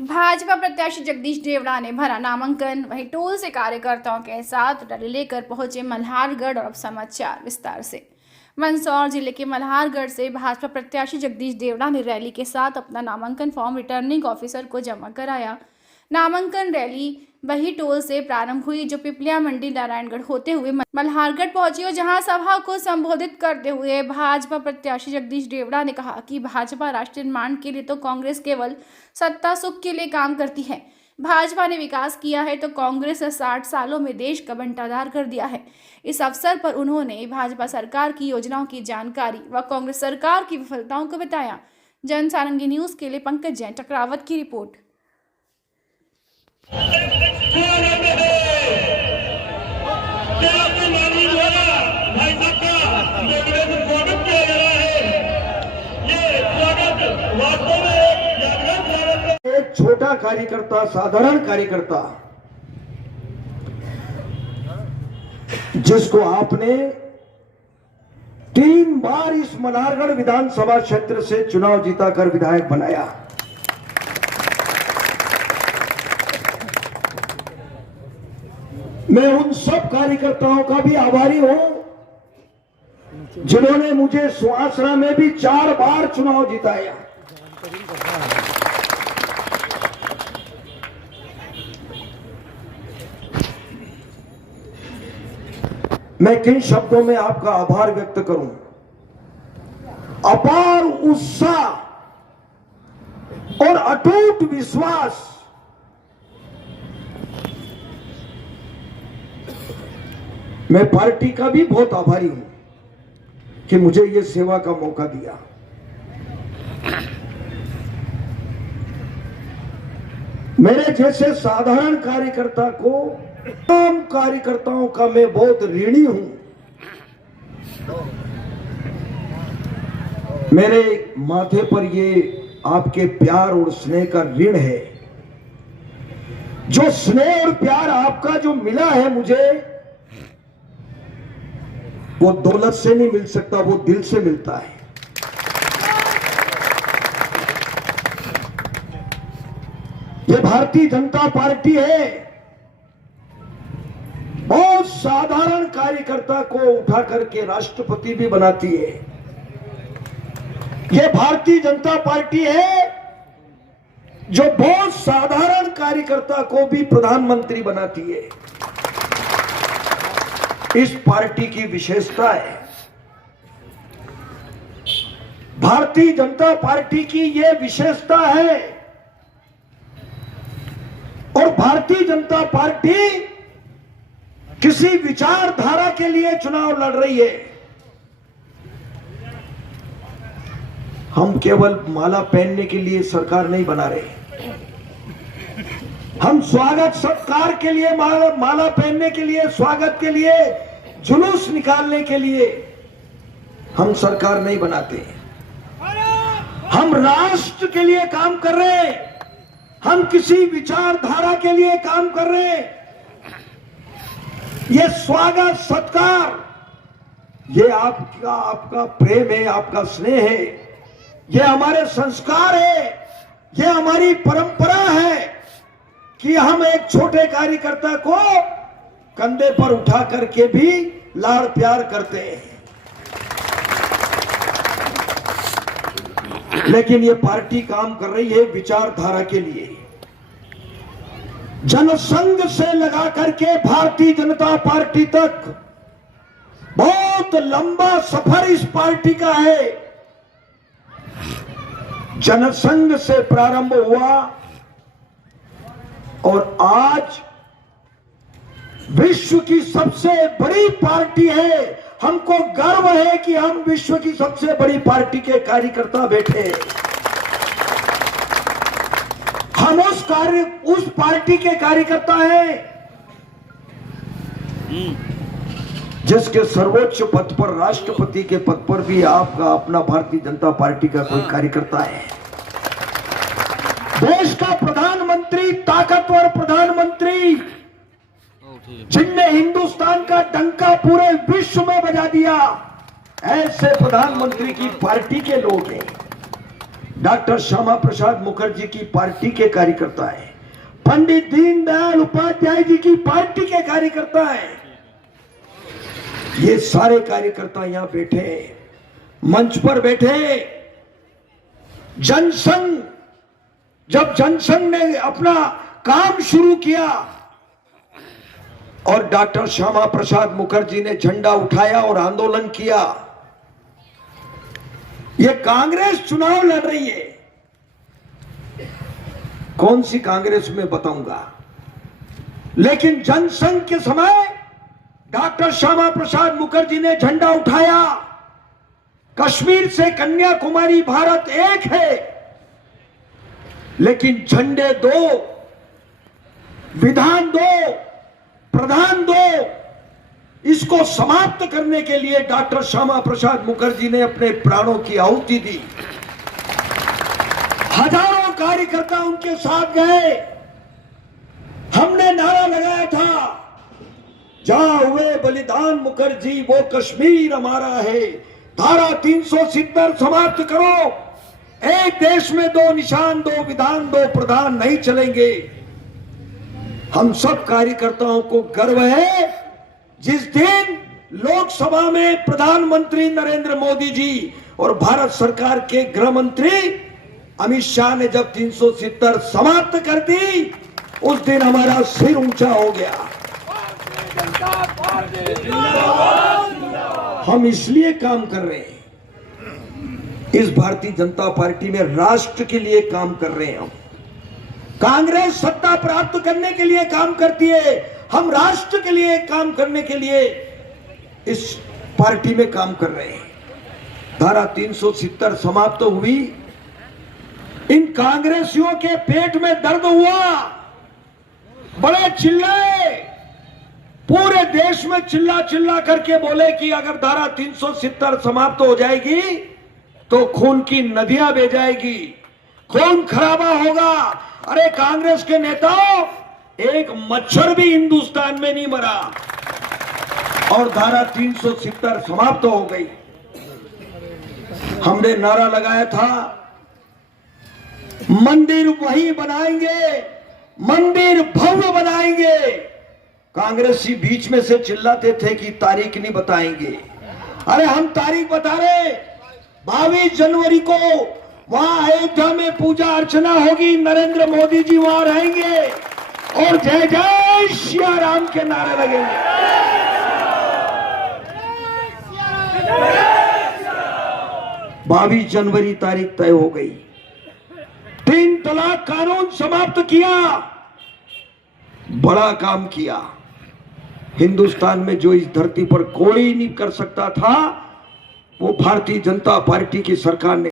भाजपा प्रत्याशी जगदीश देवड़ा ने भरा नामांकन। वहीं टोल से कार्यकर्ताओं के साथ रैली लेकर पहुंचे मल्हारगढ़। और अब समाचार विस्तार से। मंदसौर जिले के मल्हारगढ़ से भाजपा प्रत्याशी जगदीश देवड़ा ने रैली के साथ अपना नामांकन फॉर्म रिटर्निंग ऑफिसर को जमा कराया। नामांकन रैली वही टोल से प्रारंभ हुई जो पिपलिया मंडी नारायणगढ़ होते हुए मल्हारगढ़ पहुंची और जहां सभा को संबोधित करते हुए भाजपा प्रत्याशी जगदीश देवड़ा ने कहा कि भाजपा राष्ट्र निर्माण के लिए तो कांग्रेस केवल सत्ता सुख के लिए काम करती है। भाजपा ने विकास किया है तो कांग्रेस 60 सालों में देश का बंटाधार कर दिया है। इस अवसर पर उन्होंने भाजपा सरकार की योजनाओं की जानकारी व कांग्रेस सरकार की विफलताओं को बताया। जन सारंगी न्यूज के लिए पंकज जैन टकरावत की रिपोर्ट। एक छोटा कार्यकर्ता, साधारण कार्यकर्ता, जिसको आपने 3 बार इस मल्हारगढ़ विधानसभा क्षेत्र से चुनाव जीताकर विधायक बनाया। मैं उन सब कार्यकर्ताओं का भी आभारी हूं जिन्होंने मुझे सुहासना में भी 4 बार चुनाव जिताया। मैं किन शब्दों में आपका आभार व्यक्त करूं? अपार उत्साह और अटूट विश्वास मैं पार्टी का भी बहुत आभारी हूं कि मुझे यह सेवा का मौका दिया। मेरे जैसे साधारण कार्यकर्ता को, तमाम कार्यकर्ताओं का मैं बहुत ऋणी हूं। मेरे माथे पर ये आपके प्यार और स्नेह का ऋण है। जो स्नेह और प्यार आपका जो मिला है मुझे, वो दौलत से नहीं मिल सकता, वो दिल से मिलता है। ये भारतीय जनता पार्टी है, बहुत साधारण कार्यकर्ता को उठा करके राष्ट्रपति भी बनाती है। ये भारतीय जनता पार्टी है जो बहुत साधारण कार्यकर्ता को भी प्रधानमंत्री बनाती है। इस पार्टी की विशेषता है। भारतीय जनता पार्टी की यह विशेषता है और भारतीय जनता पार्टी किसी विचारधारा के लिए चुनाव लड़ रही है। हम केवल माला पहनने के लिए सरकार नहीं बना रहे। हम स्वागत सत्कार के लिए, माला पहनने के लिए, स्वागत के लिए, जुलूस निकालने के लिए हम सरकार नहीं बनाते। हम राष्ट्र के लिए काम कर रहे हैं। हम किसी विचारधारा के लिए काम कर रहे हैं। ये स्वागत सत्कार, ये आपका प्रेम है, आपका स्नेह है, ये हमारे संस्कार है, ये हमारी परंपरा है कि हम एक छोटे कार्यकर्ता को कंधे पर उठा करके भी लाड़ प्यार करते हैं। लेकिन ये पार्टी काम कर रही है विचारधारा के लिए। जनसंघ से लगा करके भारतीय जनता पार्टी तक बहुत लंबा सफर इस पार्टी का है। जनसंघ से प्रारंभ हुआ और आज विश्व की सबसे बड़ी पार्टी है। हमको गर्व है कि हम विश्व की सबसे बड़ी पार्टी के कार्यकर्ता बैठे हैं। हम उस पार्टी के कार्यकर्ता हैं जिसके सर्वोच्च पद पर, राष्ट्रपति के पद पर भी आपका अपना भारतीय जनता पार्टी का कोई कार्यकर्ता है। देश का प्रधानमंत्री, ताकतवर प्रधानमंत्री, जिनने हिंदुस्तान का डंका पूरे विश्व में बजा दिया, ऐसे प्रधानमंत्री की पार्टी के लोग हैं। डॉक्टर श्यामा प्रसाद मुखर्जी की पार्टी के कार्यकर्ता हैं, पंडित दीनदयाल उपाध्याय जी की पार्टी के कार्यकर्ता हैं। ये सारे कार्यकर्ता यहां बैठे हैं, मंच पर बैठे। जनसंघ, जब जनसंघ ने अपना काम शुरू किया और डॉक्टर श्यामा प्रसाद मुखर्जी ने झंडा उठाया और आंदोलन किया, ये कांग्रेस चुनाव लड़ रही है। कौन सी कांग्रेस में बताऊंगा, लेकिन जनसंघ के समय डॉक्टर श्यामा प्रसाद मुखर्जी ने झंडा उठाया। कश्मीर से कन्याकुमारी भारत एक है, लेकिन झंडे दो, विधान दो, प्रधान दो, इसको समाप्त करने के लिए डॉक्टर श्यामा प्रसाद मुखर्जी ने अपने प्राणों की आहुति दी। हजारों कार्यकर्ता उनके साथ गए। हमने नारा लगाया था, जहां हुए बलिदान मुखर्जी वो कश्मीर हमारा है। धारा 370 समाप्त करो। एक देश में दो निशान, दो विधान, दो प्रधान नहीं चलेंगे। हम सब कार्यकर्ताओं को गर्व है जिस दिन लोकसभा में प्रधानमंत्री नरेंद्र मोदी जी और भारत सरकार के गृह मंत्री अमित शाह ने जब 370 समाप्त कर दी, उस दिन हमारा सिर ऊंचा हो गया। हम इसलिए काम कर रहे हैं, इस भारतीय जनता पार्टी में राष्ट्र के लिए काम कर रहे हैं। हम कांग्रेस सत्ता प्राप्त करने के लिए काम करती है, हम राष्ट्र के लिए काम करने के लिए इस पार्टी में काम कर रहे हैं। धारा 370 समाप्त हुई। इन कांग्रेसियों के पेट में दर्द हुआ, बड़े चिल्लाए, पूरे देश में चिल्ला चिल्ला करके बोले कि अगर धारा 370 समाप्त हो जाएगी तो खून की नदियां बह जाएगी, खून खराबा होगा। अरे कांग्रेस के नेताओं, एक मच्छर भी हिंदुस्तान में नहीं मरा और धारा 370 समाप्त हो गई। हमने नारा लगाया था, मंदिर वही बनाएंगे, मंदिर भव्य बनाएंगे। कांग्रेसी बीच में से चिल्लाते थे कि तारीख नहीं बताएंगे। अरे हम तारीख बता रहे, 22 जनवरी को वहां अयोध्या में पूजा अर्चना होगी, नरेंद्र मोदी जी वहां रहेंगे और जय जय श्री राम के नारे लगेंगे। 22 जनवरी तारीख तय हो गई। 3 तलाक कानून समाप्त किया, बड़ा काम किया। हिंदुस्तान में जो इस धरती पर कोई नहीं कर सकता था, वो भारतीय जनता पार्टी की सरकार ने